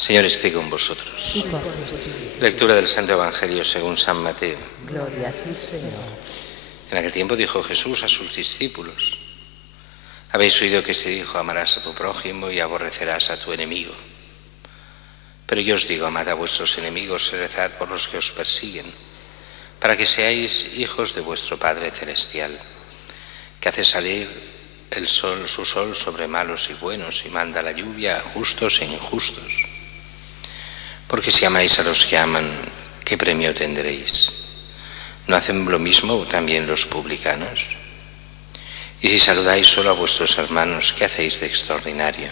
Señor esté con vosotros. Y con tu espíritu. Lectura del Santo Evangelio según San Mateo. Gloria a ti, Señor. En aquel tiempo dijo Jesús a sus discípulos: habéis oído que se dijo, amarás a tu prójimo y aborrecerás a tu enemigo. Pero yo os digo, amad a vuestros enemigos y rezad por los que os persiguen, para que seáis hijos de vuestro Padre Celestial, que hace salir su sol sobre malos y buenos y manda la lluvia a justos e injustos. Porque si amáis a los que aman, ¿qué premio tendréis? ¿No hacen lo mismo también los publicanos? Y si saludáis solo a vuestros hermanos, ¿qué hacéis de extraordinario?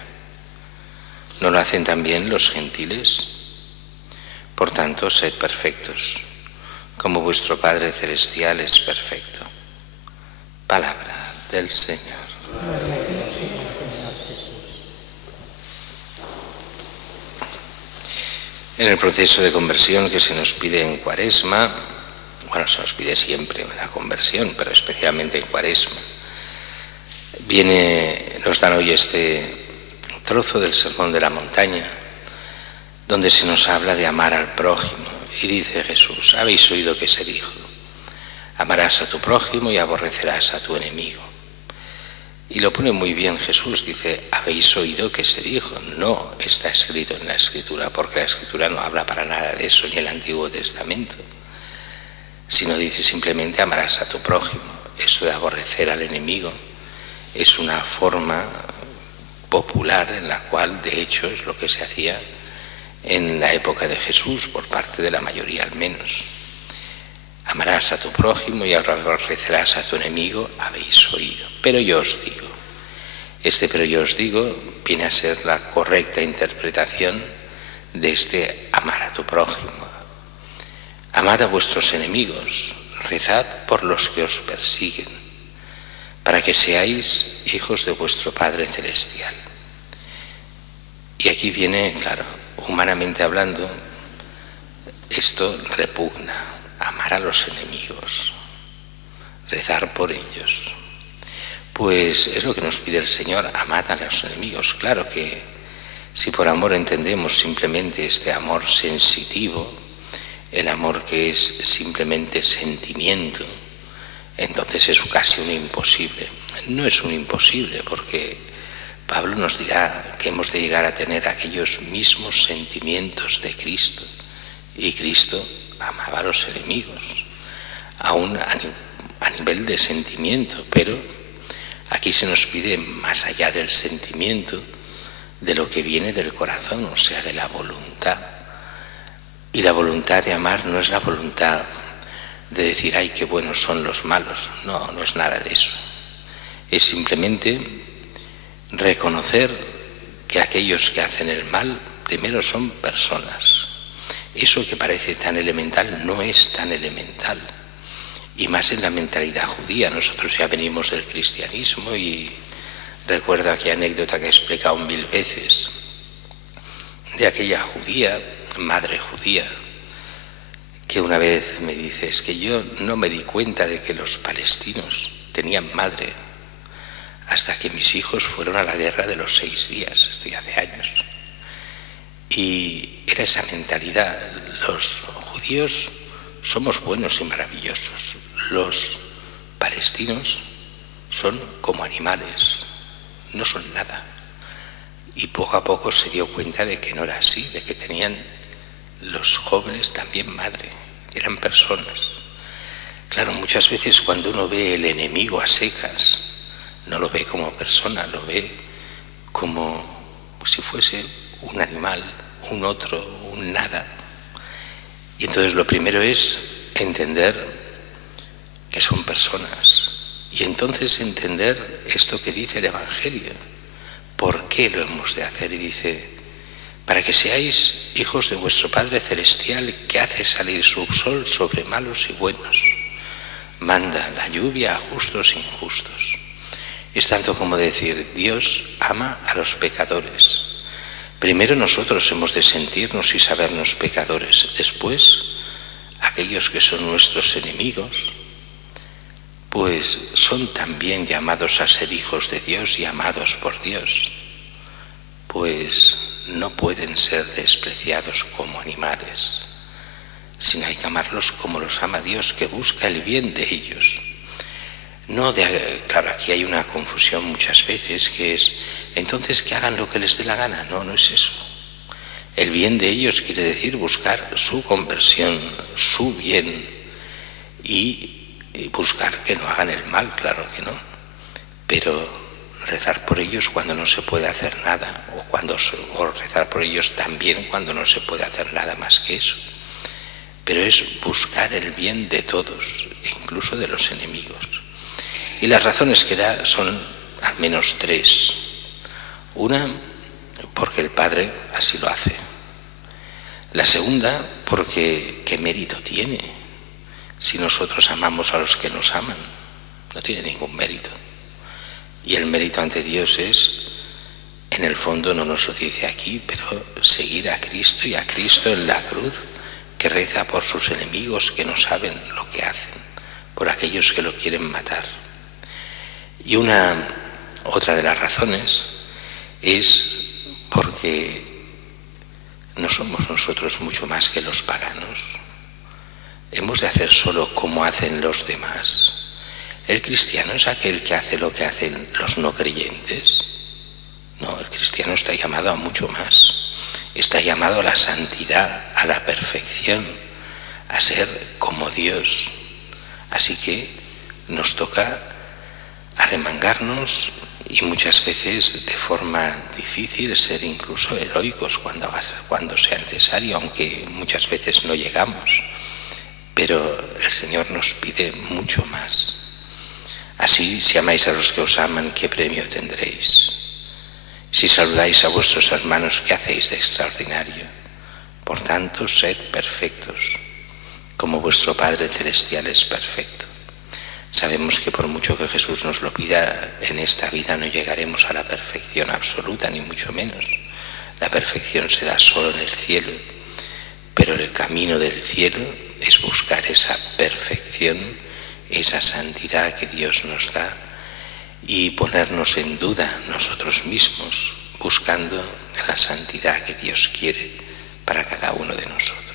¿No lo hacen también los gentiles? Por tanto, sed perfectos, como vuestro Padre Celestial es perfecto. Palabra del Señor. Gloria a ti, Señor Jesús. En el proceso de conversión que se nos pide en Cuaresma, bueno, se nos pide siempre la conversión, pero especialmente en Cuaresma, nos dan hoy este trozo del Sermón de la Montaña, donde se nos habla de amar al prójimo. Y dice Jesús: habéis oído que se dijo, amarás a tu prójimo y aborrecerás a tu enemigo. Y lo pone muy bien Jesús, dice, habéis oído que se dijo. No está escrito en la Escritura, porque la Escritura no habla para nada de eso, ni el Antiguo Testamento, sino dice simplemente amarás a tu prójimo. Eso de aborrecer al enemigo es una forma popular en la cual, de hecho, es lo que se hacía en la época de Jesús, por parte de la mayoría al menos. Amarás a tu prójimo y aborrecerás a tu enemigo, habéis oído. Pero yo os digo, pero yo os digo viene a ser la correcta interpretación de este amar a tu prójimo. Amad a vuestros enemigos, rezad por los que os persiguen, para que seáis hijos de vuestro Padre Celestial. Y aquí viene, claro, humanamente hablando, esto repugna. Amar a los enemigos, rezar por ellos. Pues es lo que nos pide el Señor, amad a los enemigos. Claro que si por amor entendemos simplemente este amor sensitivo, el amor que es simplemente sentimiento, entonces es casi un imposible. No es un imposible, porque Pablo nos dirá que hemos de llegar a tener aquellos mismos sentimientos de Cristo, y Cristo amaba a los enemigos, aún a nivel de sentimiento, pero aquí se nos pide más allá del sentimiento, de lo que viene del corazón, o sea, de la voluntad. Y la voluntad de amar no es la voluntad de decir, ay, qué buenos son los malos. No, no es nada de eso. Es simplemente reconocer que aquellos que hacen el mal, primero son personas. Eso que parece tan elemental no es tan elemental, y más en la mentalidad judía. Nosotros ya venimos del cristianismo y recuerdo aquella anécdota que he explicado 1000 veces de aquella judía, madre judía, que una vez me dice, es que yo no me di cuenta de que los palestinos tenían madre hasta que mis hijos fueron a la guerra de los 6 días, esto ya hace años. Y era esa mentalidad. Los judíos somos buenos y maravillosos. Los palestinos son como animales, no son nada. Y poco a poco se dio cuenta de que no era así, de que tenían los jóvenes también madre, eran personas. Claro, muchas veces cuando uno ve el enemigo a secas, no lo ve como persona, lo ve como si fuese un animal, un otro, un nada. Y entonces lo primero es entender que son personas, y entonces entender esto que dice el Evangelio. ¿Por qué lo hemos de hacer? Y dice, para que seáis hijos de vuestro Padre Celestial, que hace salir su sol sobre malos y buenos, manda la lluvia a justos e injustos. Es tanto como decir, Dios ama a los pecadores. Primero nosotros hemos de sentirnos y sabernos pecadores. Después, aquellos que son nuestros enemigos, pues son también llamados a ser hijos de Dios y amados por Dios. Pues no pueden ser despreciados como animales, sino hay que amarlos como los ama Dios, que busca el bien de ellos. Claro, aquí hay una confusión muchas veces, que es, entonces que hagan lo que les dé la gana. No, no es eso. El bien de ellos quiere decir buscar su conversión, su bien, y buscar que no hagan el mal, claro que no. Pero rezar por ellos cuando no se puede hacer nada, o rezar por ellos también cuando no se puede hacer nada más que eso. Pero es buscar el bien de todos, incluso de los enemigos. Y las razones que da son al menos 3. Una, porque el Padre así lo hace. La segunda, porque ¿qué mérito tiene si nosotros amamos a los que nos aman? No tiene ningún mérito. Y el mérito ante Dios es, en el fondo no nos lo dice aquí, pero seguir a Cristo, y a Cristo en la cruz, que reza por sus enemigos que no saben lo que hacen, por aquellos que lo quieren matar. Y otra de las razones es porque no somos nosotros mucho más que los paganos. Hemos de hacer solo como hacen los demás. El cristiano es aquel que hace lo que hacen los no creyentes. No, el cristiano está llamado a mucho más. Está llamado a la santidad, a la perfección, a ser como Dios. Así que nos toca arremangarnos y muchas veces de forma difícil ser incluso heroicos cuando sea necesario, aunque muchas veces no llegamos. Pero el Señor nos pide mucho más. Así, si amáis a los que os aman, ¿qué premio tendréis? Si saludáis a vuestros hermanos, ¿qué hacéis de extraordinario? Por tanto, sed perfectos, como vuestro Padre Celestial es perfecto. Sabemos que por mucho que Jesús nos lo pida, en esta vida no llegaremos a la perfección absoluta, ni mucho menos. La perfección se da solo en el cielo, pero el camino del cielo es buscar esa perfección, esa santidad que Dios nos da, y ponernos en duda nosotros mismos, buscando la santidad que Dios quiere para cada uno de nosotros.